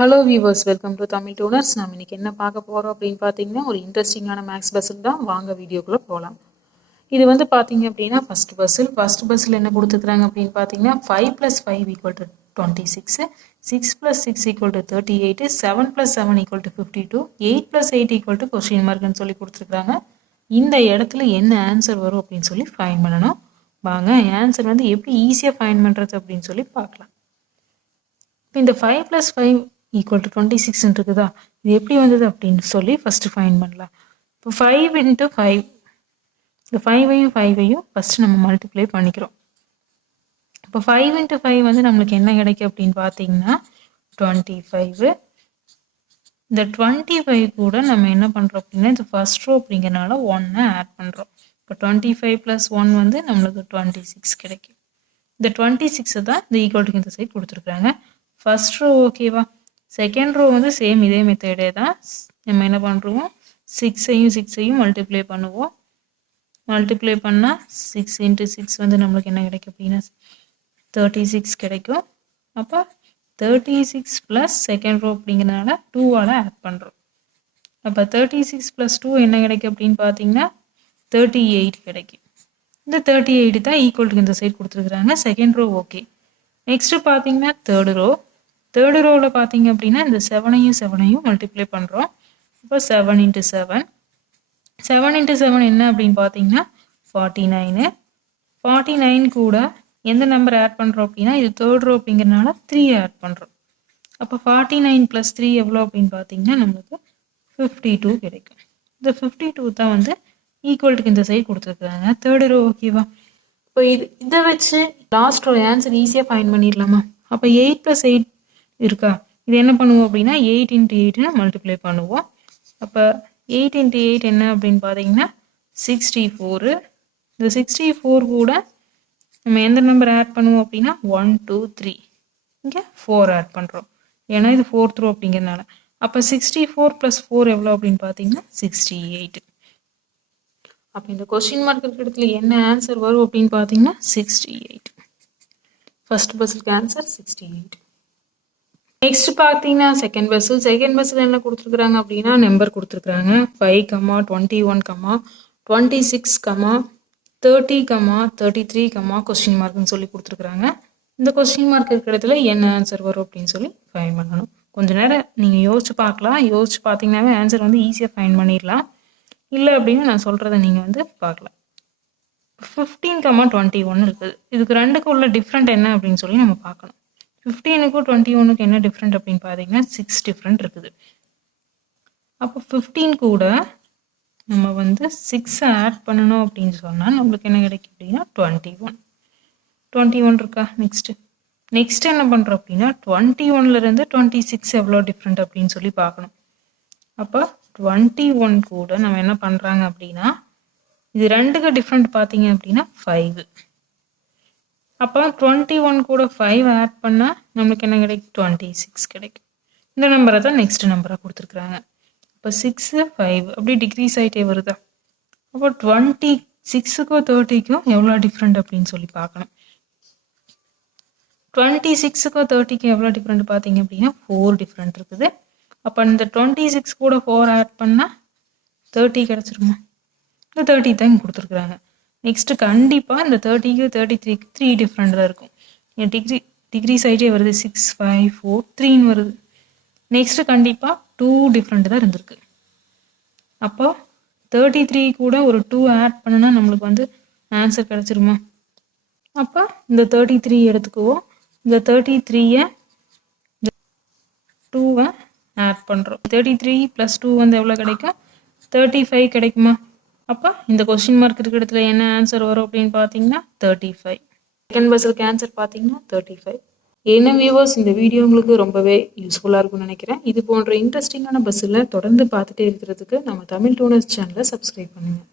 Hello viewers, welcome to Tamil Tooners. நம்ம இன்னைக்கு என்ன பார்க்க போகிறோம் அப்படின்னு பார்த்தீங்கன்னா, ஒரு இன்ட்ரெஸ்டிங்கான மேக்ஸ் பஸ்ஸில் தான். வாங்க வீடியோக்குள்ளே போகலாம். இது வந்து பார்த்தீங்க அப்படின்னா ஃபர்ஸ்ட் பஸ்ஸில் என்ன கொடுத்துருக்குறாங்க அப்படின்னு பார்த்தீங்கன்னா 5 + 5 = 26, 6 + 6 = 38, 7 + 7 = 52, 8 + 8 = கொஸ்டின் மார்க்னு சொல்லி கொடுத்துருக்குறாங்க. இந்த இடத்துல என்ன ஆன்சர் வரும் அப்படின்னு சொல்லி ஃபைண்ட் பண்ணணும். வாங்க ஆன்சர் வந்து எப்படி ஈஸியாக ஃபைண்ட் பண்ணுறது அப்படின்னு சொல்லி பார்க்கலாம். இப்போ இந்த 5 + 5 = 26 இருக்குதா, இது எப்படி வந்தது அப்படின்னு சொல்லி ஃபஸ்ட்டு ஃபைண்ட் பண்ணலாம். இப்போ 5 × 5, இந்த 5ஐயும் 5ஐயும் ஃபஸ்ட்டு நம்ம மல்டிப்ளை பண்ணிக்கிறோம். இப்போ 5 × 5 வந்து நம்மளுக்கு என்ன கிடைக்கும் அப்படின்னு பார்த்தீங்கன்னா 25. இந்த 25 கூட நம்ம என்ன பண்ணுறோம் அப்படின்னா, இந்த ஃபர்ஸ்ட் ரோ அப்படிங்கிறனால 1 ஆட் பண்ணுறோம். இப்போ 25 + 1 வந்து நம்மளுக்கு 26 கிடைக்கும். இந்த 26 தான் இந்த ஈக்குவல்ட்டுக்கு இந்த சைட் கொடுத்துருக்குறாங்க. ஃபர்ஸ்ட் ரோ ஓகேவா. செகண்ட் ரோ வந்து சேம் இதே மெத்தடே தான். நம்ம என்ன பண்ணுறோம், 6ஐயும் மல்டிப்ளை பண்ணுவோம். மல்டிப்ளை பண்ணால் 6 × 6 வந்து நம்மளுக்கு என்ன கிடைக்கும் அப்படின்னா 36 கிடைக்கும். அப்போ 36 + செகண்ட் ரோ அப்படிங்கிறதுனால 2ஆல் ஆட் பண்ணுறோம். அப்போ 36 + 2 என்ன கிடைக்கும் அப்படின்னு பார்த்தீங்கன்னா 38 கிடைக்கும். இந்த 38 தான் ஈக்குவல்ட்டுக்கு இந்த சைட் கொடுத்துருக்குறாங்க. Second row okay. நெக்ஸ்ட்டு பார்த்தீங்கன்னா தேர்டு ரோவில் பார்த்தீங்க அப்படின்னா இந்த 7ஐயும் மல்டிப்ளை பண்ணுறோம். இப்போ 7 × 7, 7 × 7 என்ன அப்படின்னு பார்த்தீங்கன்னா 49. 49 கூட எந்த நம்பர் ஆட் பண்ணுறோம் அப்படின்னா, இது தேர்ட் ரோ அப்படிங்கிறனால 3 ஆட் பண்ணுறோம். அப்போ 49 + 3 எவ்வளோ அப்படின்னு பார்த்தீங்கன்னா நம்மளுக்கு 52 கிடைக்கும். இந்த 52 தான் வந்து ஈக்குவல்ட்டுக்கு இந்த சைடு கொடுத்துருக்குறாங்க. தேர்டு ரோ ஓகேவா. இப்போ இதை வச்சு லாஸ்ட் ரோ ஆன்சர் ஈஸியாக ஃபைண்ட் பண்ணிடலாமா. அப்போ 8 + 8 இருக்கா, இது என்ன பண்ணுவோம் அப்படின்னா 8 × 8 மல்டிப்ளை பண்ணுவோம். அப்போ 8 × 8 என்ன அப்படின்னு பார்த்தீங்கன்னா 64. இந்த 64 கூட நம்ம எந்த நம்பர் ஆட் பண்ணுவோம் அப்படின்னா 1 2 3, இங்கே 4 ஆட் பண்ணுறோம். ஏன்னா இது ஃபோர்த் ரோ அப்படிங்கிறதுனால. அப்போ 64 + 4 எவ்வளோ அப்படின்னு பார்த்தீங்கன்னா 68. அப்போ இந்த கொஸ்டின் மார்க் இருக்கிற இடத்துல என்ன ஆன்சர் வரும் அப்படின்னு பார்த்தீங்கன்னா 68. ஃபர்ஸ்ட் பஸ்ஸுக்கு ஆன்சர் 68. நெக்ஸ்ட் பார்த்தீங்கன்னா செகண்ட் பஸ்ஸில் என்ன கொடுத்துருக்குறாங்க அப்படின்னா நம்பர் கொடுத்துருக்குறாங்க 5, 21, 26, 30, 33, கொஸ்டின் மார்க்னு சொல்லி கொடுத்துருக்குறாங்க. இந்த கொஸ்டின் மார்க் இருக்கிற இடத்துல என்ன ஆன்சர் வரும் அப்படின்னு சொல்லி ஃபைண்ட் பண்ணணும். கொஞ்சம் நேரம் நீங்கள் யோசிச்சு பார்க்கலாம். யோசிச்சு பார்த்தீங்கன்னாவே ஆன்சர் வந்து ஈஸியாக ஃபைண்ட் பண்ணிடலாம். இல்லை அப்படின்னு நான் சொல்கிறத நீங்கள் வந்து பார்க்கலாம். 15, 21 இருக்குது. இதுக்கு ரெண்டுக்கு உள்ள டிஃப்ரெண்ட் என்ன அப்படின்னு சொல்லி நம்ம பார்க்கணும். 15க்கும் 21க்கும் என்ன டிஃப்ரெண்ட் அப்படின்னு பார்த்தீங்கன்னா 6 டிஃப்ரெண்ட் இருக்குது. அப்போ 15 கூட நம்ம வந்து 6 ஆட் பண்ணணும் அப்படின்னு சொன்னால் நம்மளுக்கு என்ன கிடைக்கும் அப்படின்னா 21 இருக்கா. நெக்ஸ்ட் என்ன பண்ணுறோம் அப்படின்னா 21லேருந்து 26 எவ்வளோ டிஃப்ரெண்ட் அப்படின்னு சொல்லி பார்க்கணும். அப்போ 21 கூட நம்ம என்ன பண்ணுறாங்க அப்படின்னா, இது ரெண்டுக்கு டிஃப்ரெண்ட் பார்த்தீங்க அப்படின்னா 5. அப்போ 21 கூட 5 ஆட் பண்ணால் நம்மளுக்கு என்ன கிடைக்கும் 26 கிடைக்கும். இந்த நம்பரை தான் நெக்ஸ்ட் நம்பராக கொடுத்துருக்குறாங்க. இப்போ 6, 5 அப்படி டிக்ரீஸ் ஆகிட்டே வருதா. அப்போ 26க்கும் 30க்கும் எவ்வளோ டிஃப்ரெண்ட் அப்படின்னு சொல்லி பார்க்கணும். 26க்கும் 30க்கும் எவ்வளோ டிஃப்ரெண்ட் பார்த்தீங்க அப்படின்னா 4 டிஃப்ரெண்ட் இருக்குது. அப்போ இந்த 26 கூட 4 ஆட் பண்ணால் 30 கிடச்சிருமா. இந்த 30 தான் இங்கே கொடுத்துருக்குறாங்க. நெக்ஸ்ட்டு கண்டிப்பாக இந்த 30க்கு 33க்கு 3 டிஃப்ரெண்ட்டில் இருக்கும். டிக்ரீஸ் ஆகிட்டே வருது. 6, 5, 4, 3 வருது. நெக்ஸ்ட்டு கண்டிப்பாக 2 டிஃப்ரெண்ட் தான் இருந்திருக்கு. அப்போ 33 கூட ஒரு 2 ஆட் பண்ணுனா நம்மளுக்கு வந்து ஆன்சர் கிடச்சிருமா. அப்போ இந்த 33 எடுத்துக்குவோம். இந்த 33யை 2வை ஆட் பண்ணுறோம். 33 + 2 வந்து எவ்வளோ கிடைக்கும் 35 கிடைக்குமா. அப்போ இந்த கொஸ்டின் மார்க் இருக்கிற இடத்துல என்ன ஆன்சர் வரும் அப்படின்னு பார்த்தீங்கன்னா 35. செகண்ட் பஸ்ஸுக்கு ஆன்சர் பார்த்தீங்கன்னா 35. என்ன வியூவர்ஸ், இந்த வீடியோ உங்களுக்கு ரொம்பவே யூஸ்ஃபுல்லாக இருக்கும்னு நினைக்கிறேன். இது போன்ற இன்ட்ரெஸ்டிங்கான பஸ்ஸில் தொடர்ந்து பார்த்துட்டே இருக்கிறதுக்கு நம்ம தமிழ் டூனர்ஸ் சேனலை சப்ஸ்கிரைப் பண்ணுங்கள்.